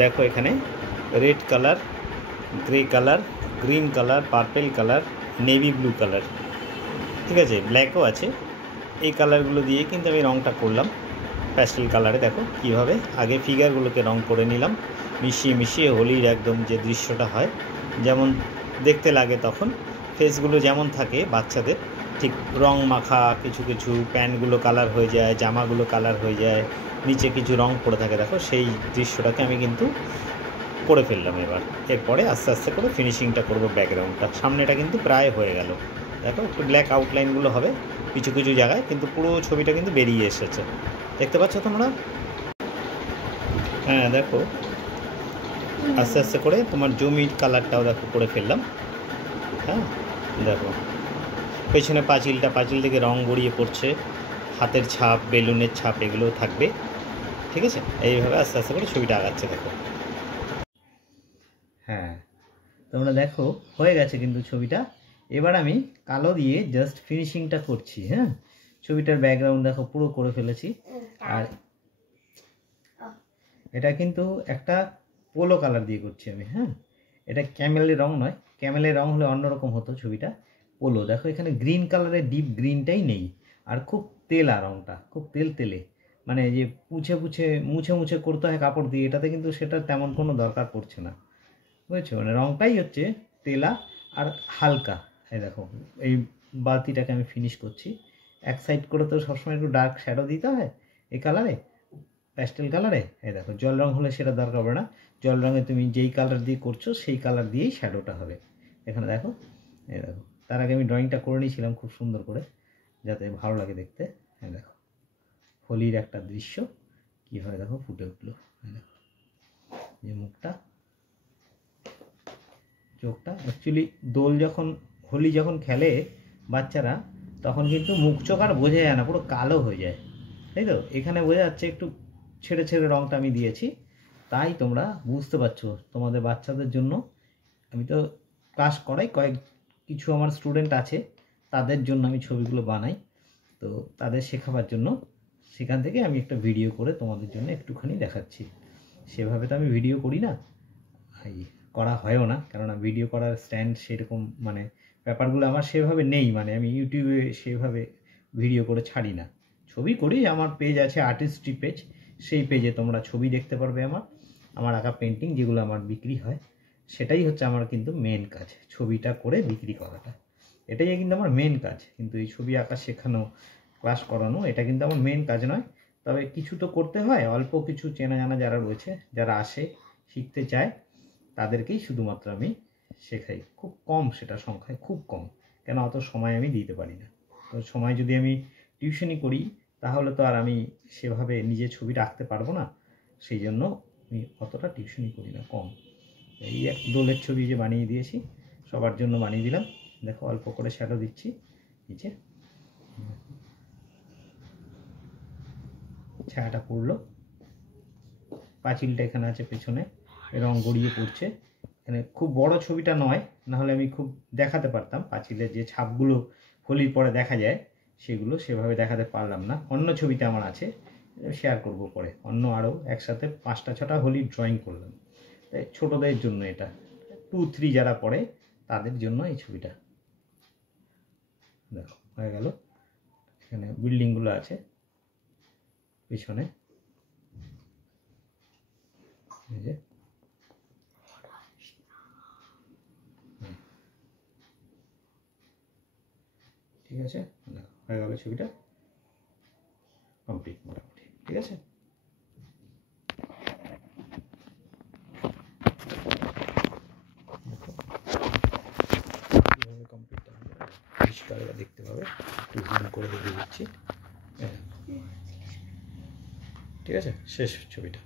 দেখো এখানে red colour, grey colour, green colour, purple colour, navy blue colour, ঠিক আছে, ব্ল্যাকও আছে। এই কালারগুলো দিয়ে কিন্তু আমি রঙটা করলাম প্যাস্টেল কালারে। দেখো কীভাবে আগে ফিগারগুলোকে রং করে নিলাম, মিশিয়ে মিশিয়ে হোলির একদম যে দৃশ্যটা হয় যেমন দেখতে লাগে, তখন ফেসগুলো যেমন থাকে বাচ্চাদের ঠিক রং মাখা, কিছু কিছু প্যান্টগুলো কালার হয়ে যায়, জামাগুলো কালার হয়ে যায়, নিচে কিছু রং পড়ে থাকে, দেখো সেই দৃশ্যটাকে আমি কিন্তু করে ফেললাম। এরপরে আস্তে আস্তে করে ফিনিশিংটা করব ব্যাকগ্রাউন্ডটা। সামনেটা কিন্তু প্রায় হয়ে গেল, দেখো একটু ব্ল্যাক আউটলাইনগুলো হবে কিছু কিছু জায়গায়, কিন্তু পুরো ছবিটা কিন্তু বেরিয়ে এসেছে, দেখতে পাচ্ছ তোমরা? হ্যাঁ দেখো আস্তে আস্তে করে তোমার জমির কালারটাও দেখো করে ফেললাম। হ্যাঁ দেখো পেছনে পাঁচিল থেকে রং গড়িয়ে পড়ছে, হাতের ছাপ, বেলুনের ছাপ এগুলোও থাকবে, ঠিক আছে? এইভাবে আস্তে আস্তে করে ছবিটা আগাচ্ছে দেখো। হ্যাঁ তোমরা দেখো হয়ে গেছে কিন্তু ছবিটা। এবার আমি কালো দিয়ে জাস্ট ফিনিশিংটা করছি। হ্যাঁ ছবিটার ব্যাকগ্রাউন্ড দেখো পুরো করে ফেলেছি। আর এটা কিন্তু একটা পোলো কালার দিয়ে করছি আমি। হ্যাঁ এটা ক্যামেলের রং নয়, ক্যামেলের রং হলে অন্যরকম হতো ছবিটা। পোলো দেখো এখানে গ্রিন কালারের ডিপ গ্রিনটাই নেই, আর খুব তেলা রংটা, খুব তেলে, মানে যে মুছে করতে হয় কাপড় দিয়ে, এটাতে কিন্তু সেটা তেমন কোনো দরকার পড়ছে না, বুঝেছো? মানে রংটাই হচ্ছে তেলা আর হালকা। এই দেখো এই বালতিটাকে আমি ফিনিশ করছি। এক সাইড করে তো সবসময় একটু ডার্ক শ্যাডো দিতে হয় এই কালারে, প্যাস্টেল কালারে। এই দেখো জল রং হলে সেটা দরকার হবে না, জল রঙে তুমি যেই কালার দিয়ে করছো সেই কালার দিয়েই শ্যাডোটা হবে। এখানে দেখো, এই দেখো তার আগে আমি ড্রয়িংটা করে নিয়েছিলাম খুব সুন্দর করে, যাতে ভালো লাগে দেখতে। এই দেখো হোলির একটা দৃশ্য কীভাবে দেখো ফুটে উঠলো। দেখো যে মুখটা, চোখটা, অ্যাকচুয়ালি দোল যখন হোলি যখন খেলে বাচ্চারা, তখন কিন্তু মুখ চোখ আর বোঝা যায় না, পুরো কালো হয়ে যায়, তাই তো? এখানে বোঝা যাচ্ছে একটু ছেড়ে ছেড়ে রঙটা আমি দিয়েছি, তাই তোমরা বুঝতে পারছো। তোমাদের বাচ্চাদের জন্য আমি তো ক্লাস করাই, কিছু আমার স্টুডেন্ট আছে, তাদের জন্য আমি ছবিগুলো বানাই, তো তাদের শেখাবার জন্য সেখান থেকে আমি একটা ভিডিও করে তোমাদের জন্য একটুখানি দেখাচ্ছি। সেভাবে তো আমি ভিডিও করি না, করা হয়ও না, কেননা ভিডিও করার স্ট্যান্ড সেরকম মানে ব্যাপারগুলো আমার সেভাবে নেই, মানে আমি ইউটিউবে সেভাবে ভিডিও করে ছাড়ি না। ছবি করি, আমার পেজ আছে আর্টিস্ট্রি পেজ, সেই পেজে তোমরা ছবি দেখতে পারবে আমার আঁকা পেন্টিং যেগুলো আমার বিক্রি হয়। সেটাই হচ্ছে আমার কিন্তু মেন কাজ, ছবিটা করে বিক্রি করাটা, এটাই কিন্তু আমার মেন কাজ। কিন্তু এই ছবি আঁকা শেখানো, ক্লাস করানো, এটা কিন্তু আমার মেন কাজ নয়। তবে কিছু তো করতে হয়, অল্প কিছু চেনা জানা যারা রয়েছে, যারা আসে শিখতে চায়, তাদেরকেই শুধুমাত্র আমি শেখাই। খুব কম, সেটা সংখ্যায় খুব কম, কেন অত সময় আমি দিতে পারি না। তো সময় যদি আমি টিউশনি করি তাহলে তো আর আমি সেভাবে নিজে ছবিটা আঁকতে পারবো না, সেই জন্য আমি অতটা টিউশনি করি না, কম। এই এক দোলের ছবি যে বানিয়ে দিয়েছি, সবার জন্য বানিয়ে দিলাম। দেখো অল্প করে শ্যাডো দিচ্ছি নিচে, ছায়াটা পড়লো, পাঁচিলটা এখানে আছে পেছনে, রং গড়িয়ে পড়ছে। এখানে খুব বড় ছবিটা নয়, নাহলে আমি খুব দেখাতে পারতাম, পাঁচিলের যে ছাপগুলো হোলির পরে দেখা যায় সেগুলো সেভাবে দেখাতে পারলাম না। অন্য ছবিতে আমার আছে, শেয়ার করব পরে, অন্য আরও একসাথে 5-6টা হোলির ড্রয়িং করলাম। তাই ছোটদের জন্য এটা, 2-3 যারা পড়ে তাদের জন্য এই ছবিটা। দেখো হয়ে গেল, এখানে বিল্ডিংগুলো আছে পিছনে, এই যে ঠিক আছে, হয়ে গেল ছবিটা কমপ্লিট মোটামুটি, ঠিক আছে। পরিষ্কার দেখতে পাবে, একটু জুম করে দেখিয়ে দিচ্ছি, ঠিক আছে, শেষ ছবিটা।